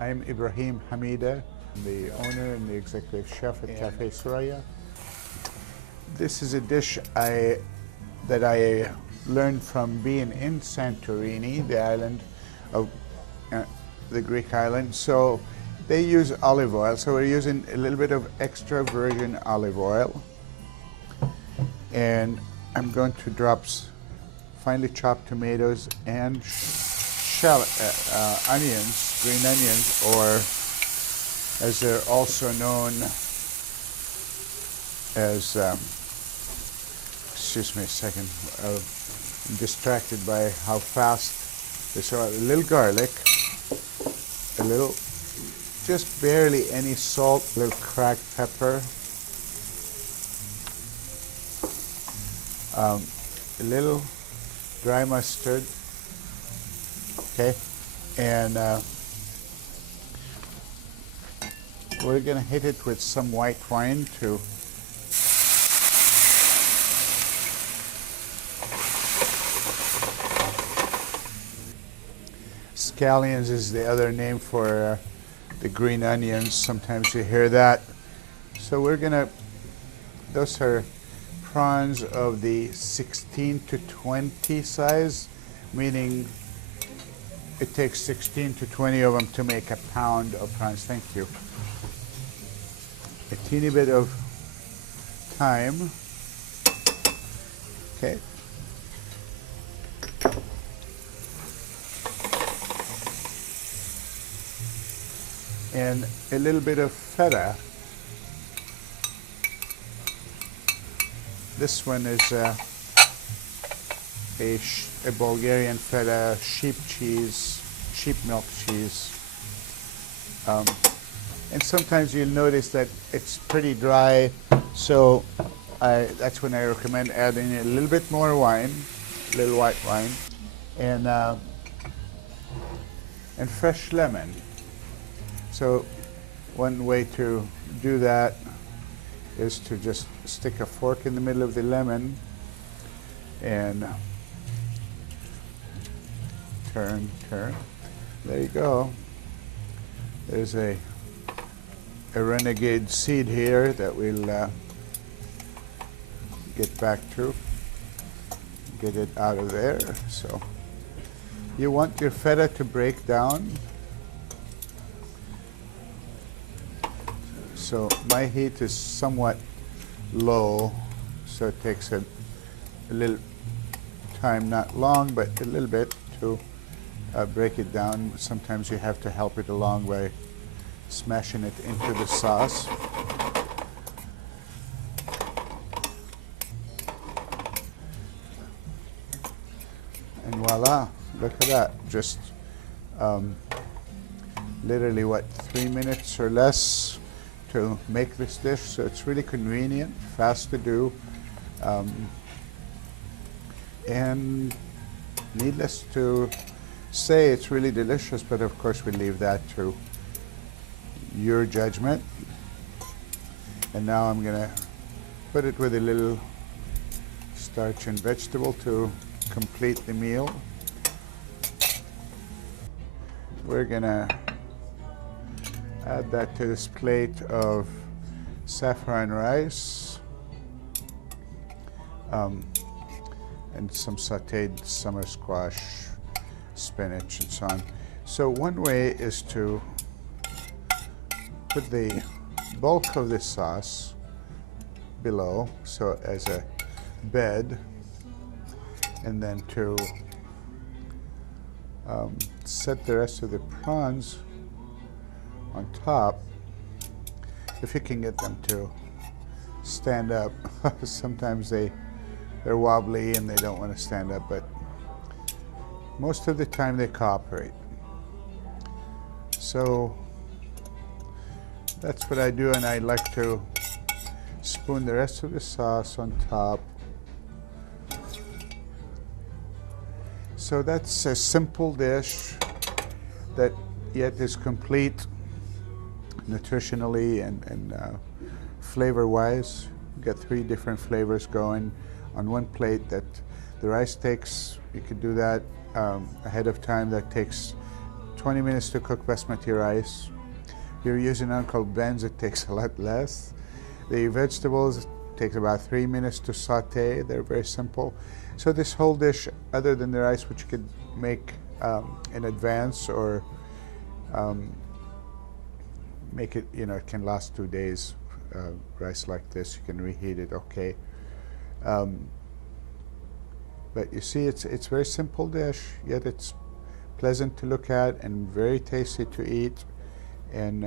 I'm Ibrahim Hamida, the owner and the executive chef at Cafe Soriah. This is a dish that I learned from being in Santorini, the island of the Greek island. So they use olive oil, so we're using a little bit of extra virgin olive oil. And I'm going to drop finely chopped tomatoes and onions, green onions, or as they're also known as, excuse me a second, I'm distracted by how fast this are. A little garlic, a little, just barely any salt, a little cracked pepper, a little dry mustard, okay, and we're going to hit it with some white wine to scallions is the other name for the green onions. Sometimes you hear that. So we're going to, those are prawns of the 16 to 20 size, meaning it takes 16 to 20 of them to make a pound of prawns. Thank you. A teeny bit of thyme. Okay. And a little bit of feta. This one is a Bulgarian feta, sheep cheese, sheep milk cheese. And sometimes you'll notice that it's pretty dry, so that's when I recommend adding a little bit more wine, a little white wine, and fresh lemon. So one way to do that is to just stick a fork in the middle of the lemon and turn. There you go. There's a renegade seed here that we'll get back to. Get it out of there. So you want your feta to break down. So my heat is somewhat low, so it takes a little time, not long, but a little bit to break it down. Sometimes you have to help it along by smashing it into the sauce. And voila, look at that. Just literally, 3 minutes or less to make this dish, so it's really convenient, fast to do, and needless to say, it's really delicious, but of course we leave that to your judgment. And now I'm going to put it with a little starch and vegetable to complete the meal. We're going to add that to this plate of saffron rice and some sauteed summer squash, spinach, and so on. So one way is to put the bulk of the sauce below, so as a bed, and then to set the rest of the prawns on top, if you can get them to stand up. Sometimes they're wobbly and they don't want to stand up, but most of the time they cooperate. So that's what I do, and I like to spoon the rest of the sauce on top. So that's a simple dish that yet is complete nutritionally and flavor-wise. You get 3 different flavors going on one plate. That the rice takes, you could do that ahead of time. That takes 20 minutes to cook basmati rice. If you're using Uncle Ben's, it takes a lot less. The vegetables takes about 3 minutes to saute. They're very simple. So this whole dish, other than the rice, which you could make in advance or make it, it can last 2 days. Rice like this, you can reheat it, okay. But you see, it's very simple dish, yet it's pleasant to look at and very tasty to eat, and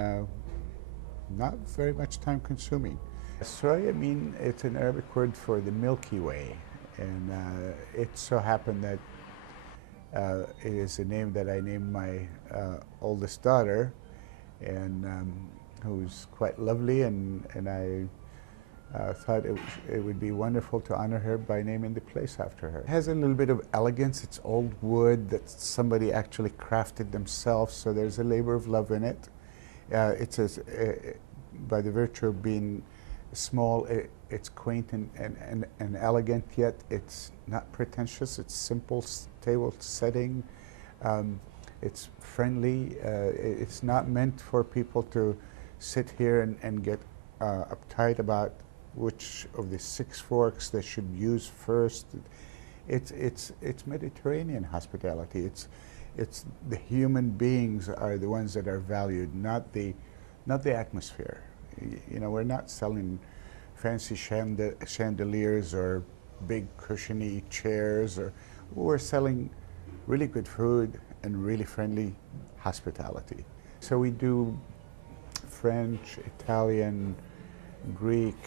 not very much time consuming. Soriah means it's an Arabic word for the Milky Way, and it so happened that it is a name that I named my oldest daughter, and who's quite lovely, and I thought it would be wonderful to honor her by naming the place after her. It has a little bit of elegance. It's old wood that somebody actually crafted themselves, so there's a labor of love in it. By the virtue of being small, it's quaint and elegant, yet it's not pretentious. It's simple table setting. It's friendly. It's not meant for people to sit here and get uptight about which of the 6 forks they should use first. It's Mediterranean hospitality. It's the human beings are the ones that are valued, not the atmosphere. We're not selling fancy chandeliers or big cushiony chairs, we're selling really good food and really friendly hospitality. So we do French, Italian, Greek,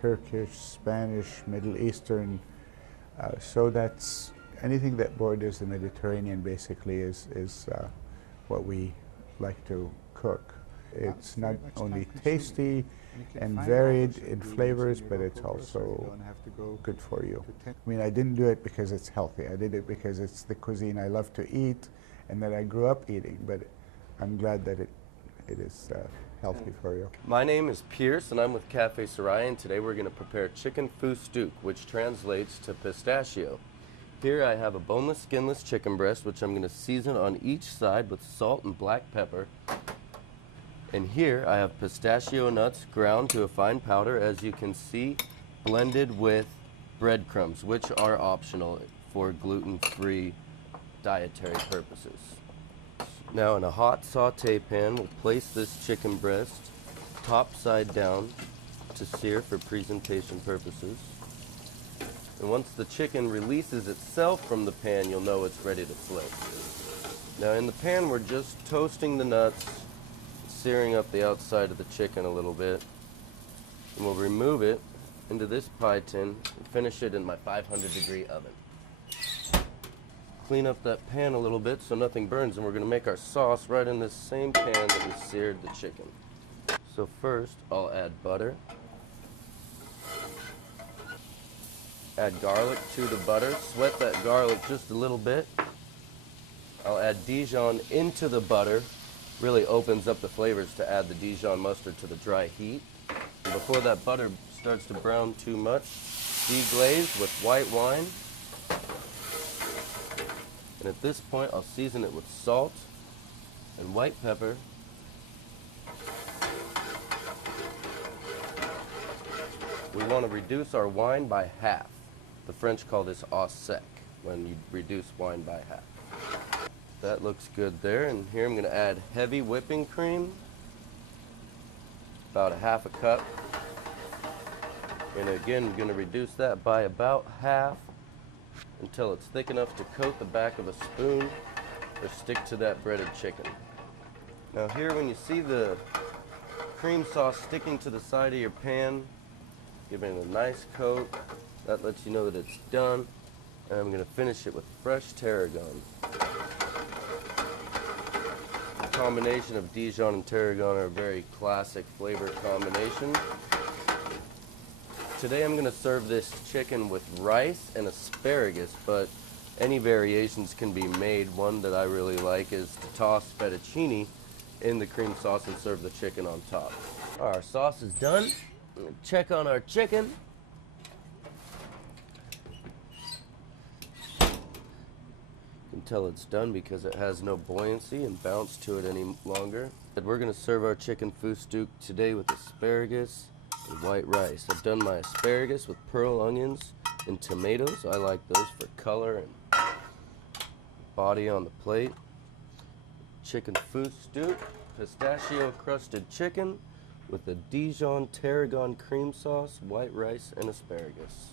Turkish, Spanish, Middle Eastern. So that's anything that borders the Mediterranean basically is what we like to cook. It's not only tasty and varied in flavors, but it's also good for you. I mean, I didn't do it because it's healthy. I did it because it's the cuisine I love to eat and that I grew up eating, but I'm glad that it is healthy for you. My name is Pierce, and I'm with Cafe Soriah, and today we're going to prepare chicken foustouk, which translates to pistachio. Here I have a boneless, skinless chicken breast, which I'm going to season on each side with salt and black pepper. And here I have pistachio nuts ground to a fine powder, as you can see, blended with breadcrumbs, which are optional for gluten-free dietary purposes. Now in a hot saute pan, we'll place this chicken breast top side down to sear for presentation purposes. And once the chicken releases itself from the pan, you'll know it's ready to flip. Now in the pan, we're just toasting the nuts, searing up the outside of the chicken a little bit. And we'll remove it into this pie tin and finish it in my 500-degree oven. Clean up that pan a little bit so nothing burns, and we're going to make our sauce right in this same pan that we seared the chicken. So first, I'll add butter. Add garlic to the butter. Sweat that garlic just a little bit. I'll add Dijon into the butter. Really opens up the flavors to add the Dijon mustard to the dry heat. And before that butter starts to brown too much, deglaze with white wine. And at this point, I'll season it with salt and white pepper. We want to reduce our wine by half. The French call this au sec, when you reduce wine by half. That looks good there, and here I'm going to add heavy whipping cream, about a half a cup. And again, I'm going to reduce that by about half until it's thick enough to coat the back of a spoon or stick to that breaded chicken. Now here, when you see the cream sauce sticking to the side of your pan, giving it a nice coat, that lets you know that it's done. And I'm going to finish it with fresh tarragon. The combination of Dijon and tarragon are a very classic flavor combination. Today I'm going to serve this chicken with rice and asparagus, but any variations can be made. One that I really like is to toss fettuccine in the cream sauce and serve the chicken on top. Our sauce is done. Check on our chicken. until it's done because it has no buoyancy and bounce to it any longer. But we're going to serve our chicken foustouk today with asparagus and white rice. I've done my asparagus with pearl onions and tomatoes. I like those for color and body on the plate. Chicken foustouk, pistachio crusted chicken with a Dijon tarragon cream sauce, white rice, and asparagus.